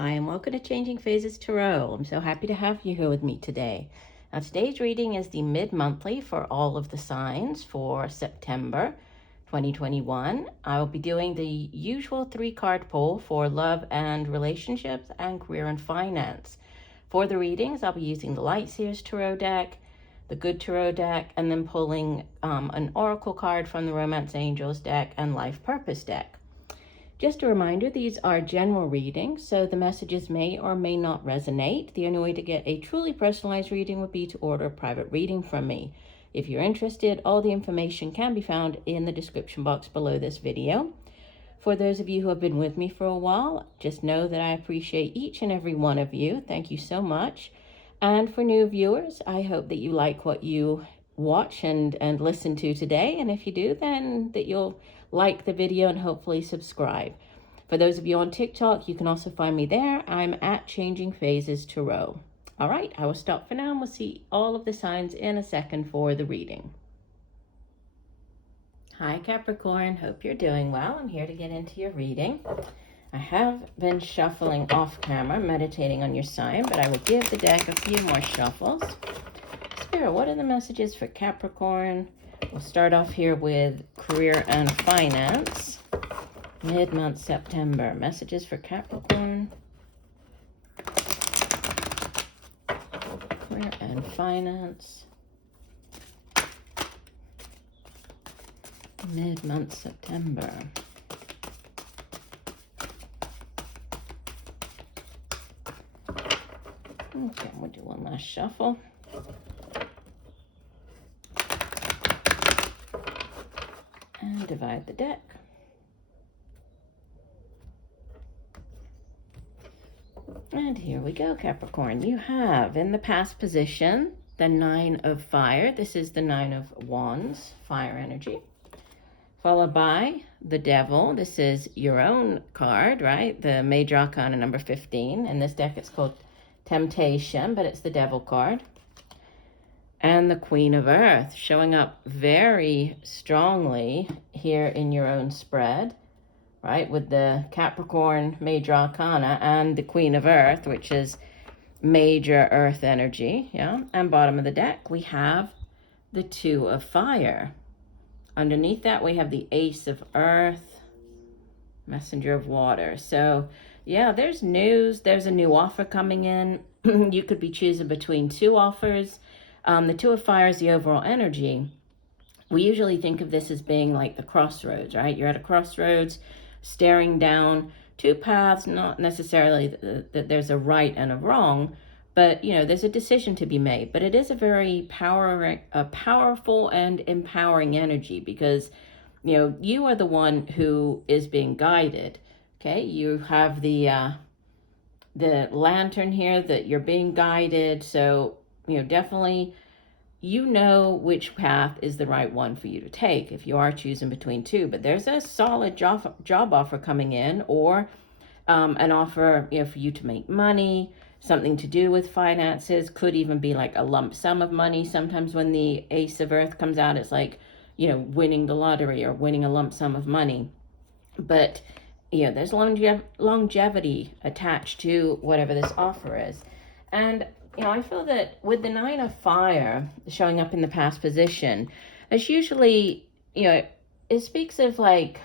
Hi, and welcome to Changing Phases Tarot. I'm so happy to have you here with me today. Now, today's reading is the mid-monthly for all of the signs for September 2021. I will be doing the usual 3-card pull for love and relationships and career and finance. For the readings, I'll be using the Light Seers Tarot deck, the Good Tarot deck, and then pulling an Oracle card from the Romance Angels deck and Life Purpose deck. Just a reminder, these are general readings, so the messages may or may not resonate. The only way to get a truly personalized reading would be to order a private reading from me. If you're interested, all the information can be found in the description box below this video. For those of you who have been with me for a while, just know that I appreciate each and every one of you. Thank you so much. And for new viewers, I hope that you like what you watch and listen to today. And if you do, then that you'll like the video and hopefully subscribe. For those of you on TikTok, you can also find me there. I'm at Changing Phases Tarot. All right, I will stop for now and we'll see all of the signs in a second for the reading. Hi Capricorn, hope you're doing well. I'm here to get into your reading. I have been shuffling off camera, meditating on your sign, but I will give the deck a few more shuffles. Spirit, what are the messages for Capricorn? We'll start off here with career and finance. Mid-month September. Messages for Capricorn. Career and finance. Mid-month September. Okay, we'll do one last shuffle. And divide the deck. And here we go, Capricorn. You have in the past position the 9 of fire. This is the 9 of wands, fire energy. Followed by the devil. This is your own card, right? The major arcana number 15. In this deck, it's called temptation, but it's the devil card. And the Queen of Earth showing up very strongly here in your own spread, right? With the Capricorn major arcana and the Queen of Earth, which is major earth energy, yeah? And bottom of the deck, we have the 2 of fire. Underneath that, we have the Ace of Earth, Messenger of Water. So, yeah, there's news. There's a new offer coming in. You could be choosing between 2 offers. The 2 of fire is the overall energy. We usually think of this as being like the crossroads, right? You're at a crossroads, staring down 2 paths, not necessarily that there's a right and a wrong, but, you know, there's a decision to be made. But it is a very powerful and empowering energy because, you know, you are the one who is being guided, okay? You have the lantern here that you're being guided, so, you know, definitely you know which path is the right one for you to take if you are choosing between 2. But there's a solid job offer coming in, or an offer, you know, for you to make money, something to do with finances. Could even be like a lump sum of money. Sometimes when the Ace of Earth comes out, it's like, you know, winning the lottery or winning a lump sum of money. But, you know, there's longevity attached to whatever this offer is. And, you know, I feel that with the 9 of fire showing up in the past position, it's usually, you know, it speaks of like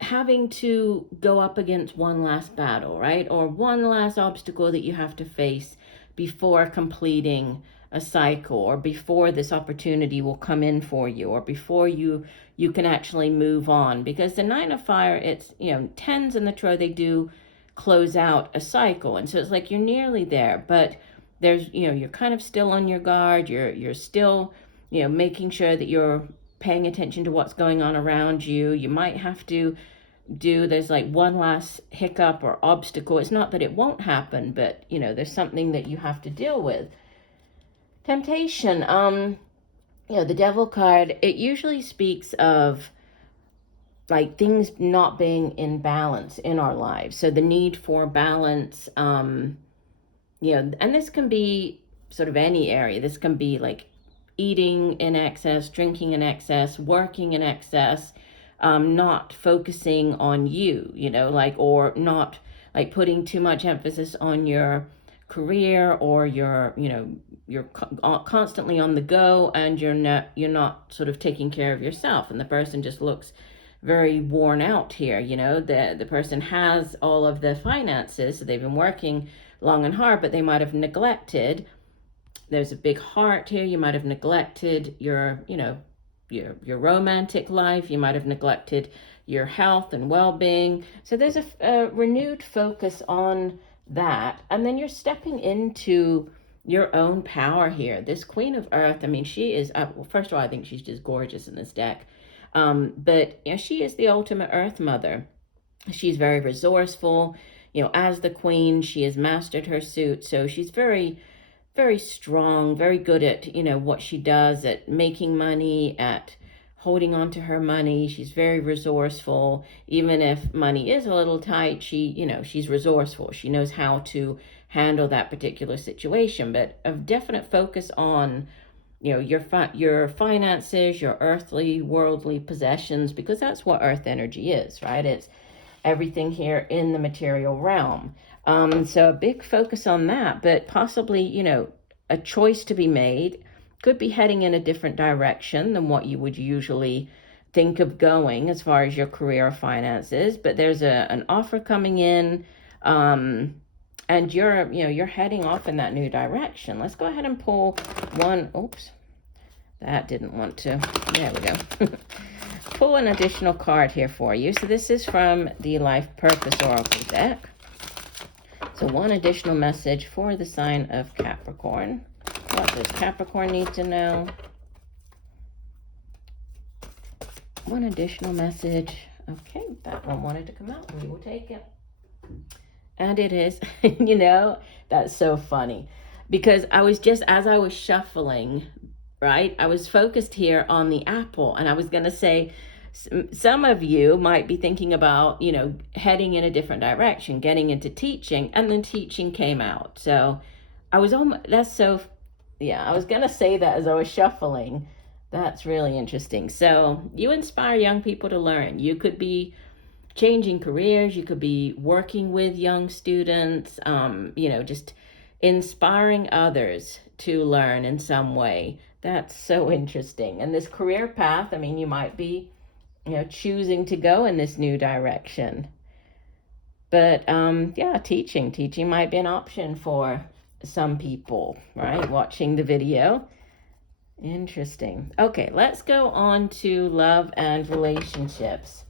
having to go up against one last battle, right? Or one last obstacle that you have to face before completing a cycle, or before this opportunity will come in for you, or before you can actually move on. Because the 9 of fire, it's, you know, 10s in the tarot, they do close out a cycle, and so it's like you're nearly there, but there's, you know, you're kind of still on your guard. You're still, you know, making sure that you're paying attention to what's going on around you. You might have to there's like one last hiccup or obstacle. It's not that it won't happen, but, you know, there's something that you have to deal with. Temptation, you know, the devil card, it usually speaks of like things not being in balance in our lives. So the need for balance, you know, and this can be sort of any area. This can be like eating in excess, drinking in excess, working in excess, not focusing on you, you know, like, or not like putting too much emphasis on your career, or your, you know, you're constantly on the go, and you're not sort of taking care of yourself. And the person just looks very worn out here. You know, the person has all of the finances, so they've been working long and hard, but they might have neglected. There's a big heart here. You might have neglected your, you know, your romantic life. You might have neglected your health and well-being. So there's a renewed focus on that. And then you're stepping into your own power here. This Queen of Earth, I mean, she is, well, first of all, I think she's just gorgeous in this deck. But you know, she is the ultimate Earth Mother. She's very resourceful. You know, as the Queen, she has mastered her suit. So she's very, very strong, very good at, you know, what she does, at making money, at holding on to her money. She's very resourceful. Even if money is a little tight, she, you know, she's resourceful. She knows how to handle that particular situation. But a definite focus on, you know, your finances, your earthly, worldly possessions, because that's what earth energy is, right? It's everything here in the material realm. So a big focus on that, but possibly, you know, a choice to be made. Could be heading in a different direction than what you would usually think of going as far as your career or finances. But there's an offer coming in, and you're heading off in that new direction. Let's go ahead and pull one. Oops, that didn't want to. There we go. Pull an additional card here for you. So this is from the Life Purpose Oracle deck. So one additional message for the sign of Capricorn. What does Capricorn need to know? One additional message. Okay, that one wanted to come out. We will take it. And it is, you know, that's so funny. Because as I was shuffling, right, I was focused here on the apple. And I was going to say, some of you might be thinking about, you know, heading in a different direction, getting into teaching, and then teaching came out. So I was almost, I was going to say that as I was shuffling. That's really interesting. So you inspire young people to learn. You could be changing careers. You could be working with young students, you know, just inspiring others to learn in some way. That's so interesting. And this career path, I mean, you might be, you know, choosing to go in this new direction. But yeah, teaching might be an option for some people, right? Watching the video. Interesting. Okay, let's go on to love and relationships.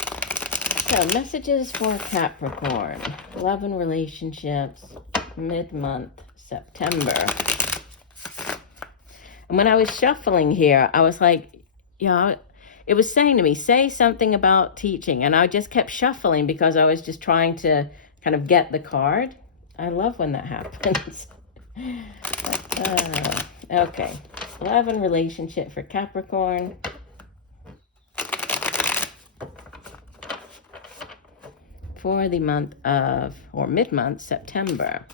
So messages for Capricorn, love and relationships, mid-month, September. And when I was shuffling here, I was like, you know, it was saying to me, say something about teaching. And I just kept shuffling because I was just trying to kind of get the card. I love when that happens. Okay. Love and relationship for Capricorn. For the month of, or mid-month, September.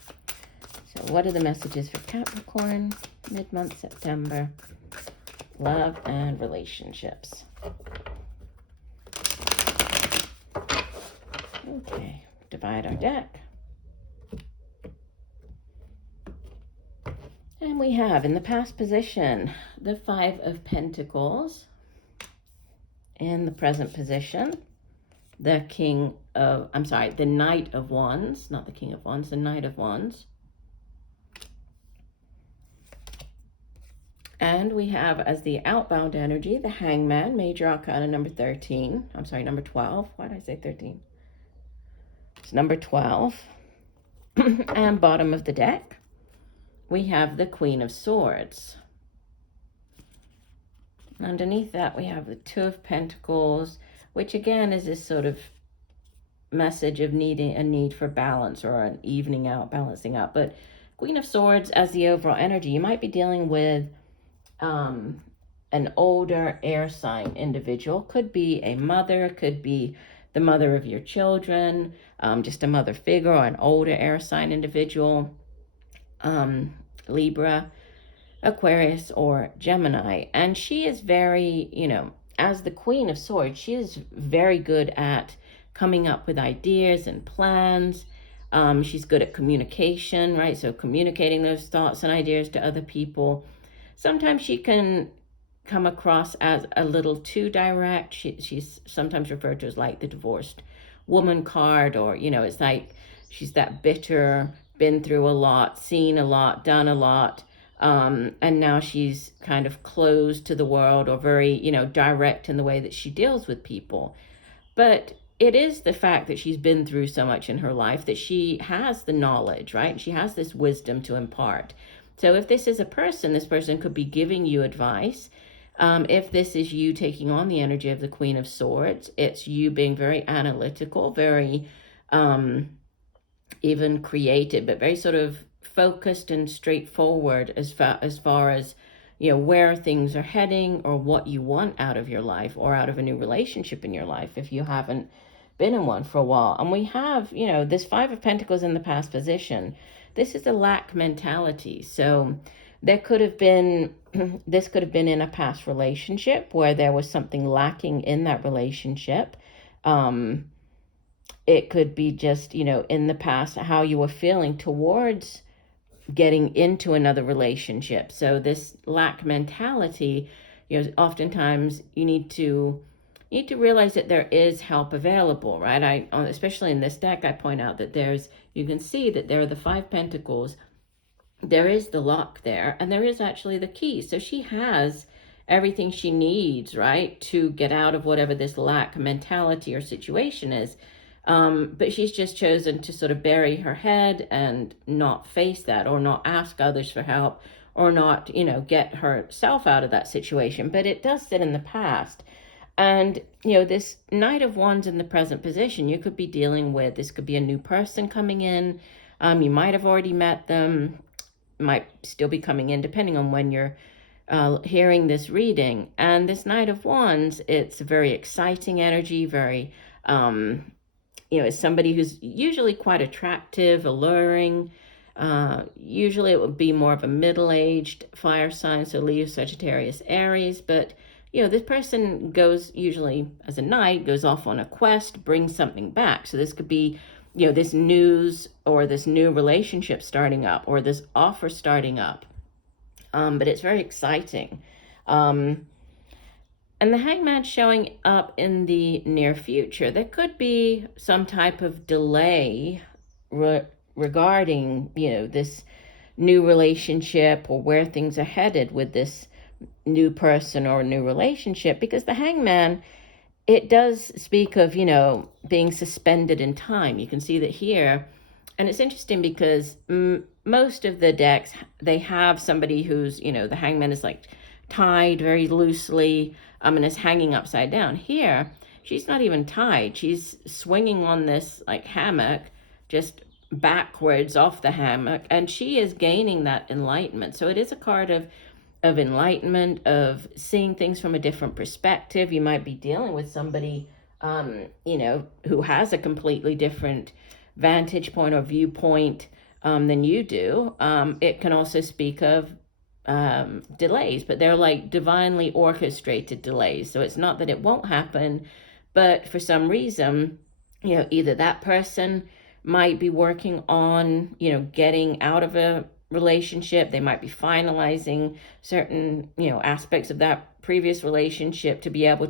So what are the messages for Capricorn, mid-month, September? Love and relationships. Okay, divide our deck. And we have in the past position, the Five of Pentacles. In the present position, the the Knight of Wands, not the King of Wands, the Knight of Wands. And we have as the outbound energy, the Hangman, Major Arcana number 13. I'm sorry, number 12. Why did I say 13? It's number 12. And bottom of the deck, we have the Queen of Swords. Underneath that, we have the Two of Pentacles, which again is this sort of message of needing a need for balance or an evening out, balancing out. But Queen of Swords as the overall energy, you might be dealing with an older air sign individual. Could be a mother, could be the mother of your children, just a mother figure, or an older air sign individual, Libra, Aquarius, or Gemini. And she is very, you know, as the Queen of Swords, she is very good at coming up with ideas and plans. She's good at communication, right? So communicating those thoughts and ideas to other people. Sometimes she can come across as a little too direct. She's sometimes referred to as like the divorced woman card, or, it's like she's that bitter, been through a lot, seen a lot, done a lot. And now she's kind of closed to the world, or very, direct in the way that she deals with people. But it is the fact that she's been through so much in her life that she has the knowledge, right? She has this wisdom to impart. So if this is a person, this person could be giving you advice. If this is you taking on the energy of the Queen of Swords, it's you being very analytical, very even creative, but very sort of focused and straightforward as far as where things are heading, or what you want out of your life, or out of a new relationship in your life if you haven't been in one for a while. And we have this Five of Pentacles in the past position. This is the lack mentality. So there could have been this could have been in a past relationship where there was something lacking in that relationship. It could be just in the past how you were feeling towards getting into another relationship. So this lack mentality, oftentimes you need to realize that there is help available, right? Especially in this deck, I point out that you can see that there are the Five Pentacles. There is the lock there, and there is actually the key. So she has everything she needs, right, to get out of whatever this lack mentality or situation is. But she's just chosen to sort of bury her head and not face that, or not ask others for help, or not, get herself out of that situation. But it does sit in the past. And, this Knight of Wands in the present position, you could be dealing with, this could be a new person coming in. You might have already met them, might still be coming in, depending on when you're hearing this reading. And this Knight of Wands, it's very exciting energy, very, it's somebody who's usually quite attractive, alluring. Usually it would be more of a middle-aged fire sign, so Leo, Sagittarius, Aries. But, this person goes, usually as a knight, goes off on a quest, brings something back. So this could be, this news, or this new relationship starting up, or this offer starting up. But it's very exciting. And the Hangman showing up in the near future. There could be some type of delay regarding, this new relationship, or where things are headed with this new person or new relationship, because the Hangman, it does speak of, being suspended in time. You can see that here. And it's interesting because most of the decks, they have somebody who's, the Hangman is like tied very loosely, and is hanging upside down. Here, she's not even tied. She's swinging on this like hammock, just backwards off the hammock, and she is gaining that enlightenment. So it is a card of enlightenment, of seeing things from a different perspective. You might be dealing with somebody, who has a completely different vantage point or viewpoint than you do. It can also speak of delays, but they're like divinely orchestrated delays. So it's not that it won't happen, but for some reason, either that person might be working on, getting out of a relationship. They might be finalizing certain, aspects of that previous relationship to be able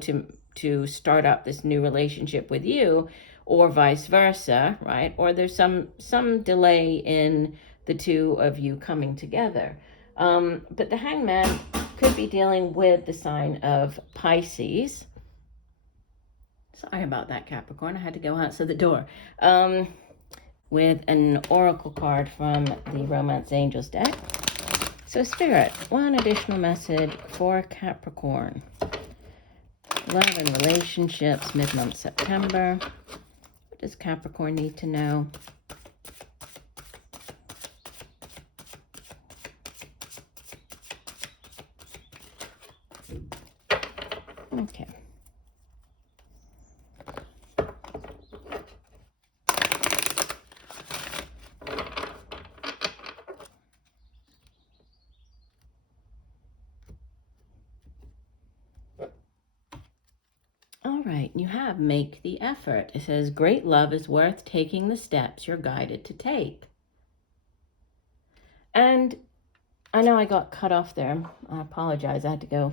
to start up this new relationship with you, or vice versa, right? Or there's some delay in the two of you coming together. But the Hangman could be dealing with the sign of Pisces. Sorry about that, Capricorn. I had to go outside the door. With an oracle card from the Romance Angels deck. So Spirit, one additional message for Capricorn. Love and relationships, mid-month September. What does Capricorn need to know? Okay. You have make the effort. It says, great love is worth taking the steps you're guided to take. And I know I got cut off there. I apologize. I had to go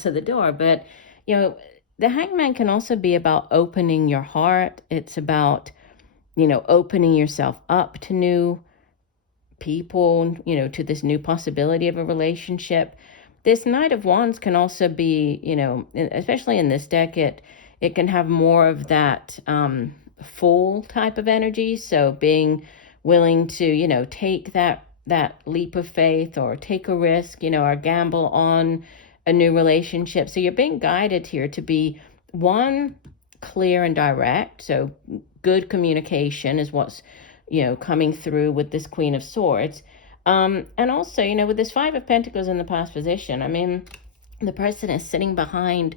to the door. But, the Hangman can also be about opening your heart. It's about, opening yourself up to new people, to this new possibility of a relationship. This Knight of Wands can also be, especially in this deck, it can have more of that full type of energy. So being willing to, take that leap of faith or take a risk, or gamble on a new relationship. So you're being guided here to be, one, clear and direct. So good communication is what's coming through with this Queen of Swords. And also, with this Five of Pentacles in the past position, I mean, the person is sitting behind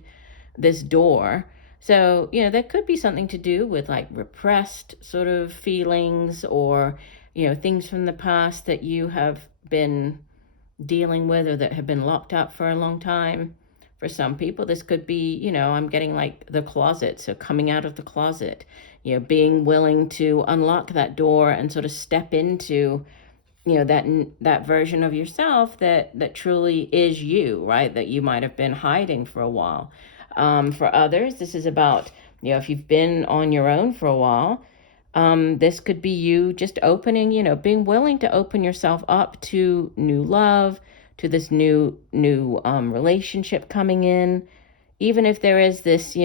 this door. So, there could be something to do with like repressed sort of feelings or, things from the past that you have been dealing with or that have been locked up for a long time. For some people, this could be, I'm getting like the closet. So coming out of the closet, being willing to unlock that door and sort of step into, that version of yourself that truly is you, right? That you might have been hiding for a while. For others, this is about, if you've been on your own for a while, this could be you just opening, being willing to open yourself up to new love, to this new relationship coming in. Even if there is this,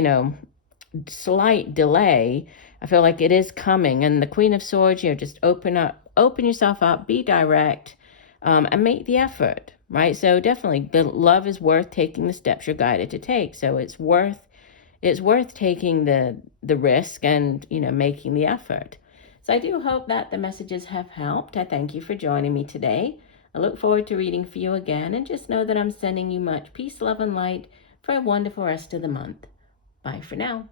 slight delay, I feel like it is coming. And the Queen of Swords, just open yourself up, be direct, and make the effort, right? So definitely the love is worth taking the steps you're guided to take. So it's worth taking the risk and, making the effort. So I do hope that the messages have helped. I thank you for joining me today. I look forward to reading for you again, and just know that I'm sending you much peace, love, and light for a wonderful rest of the month. Bye for now.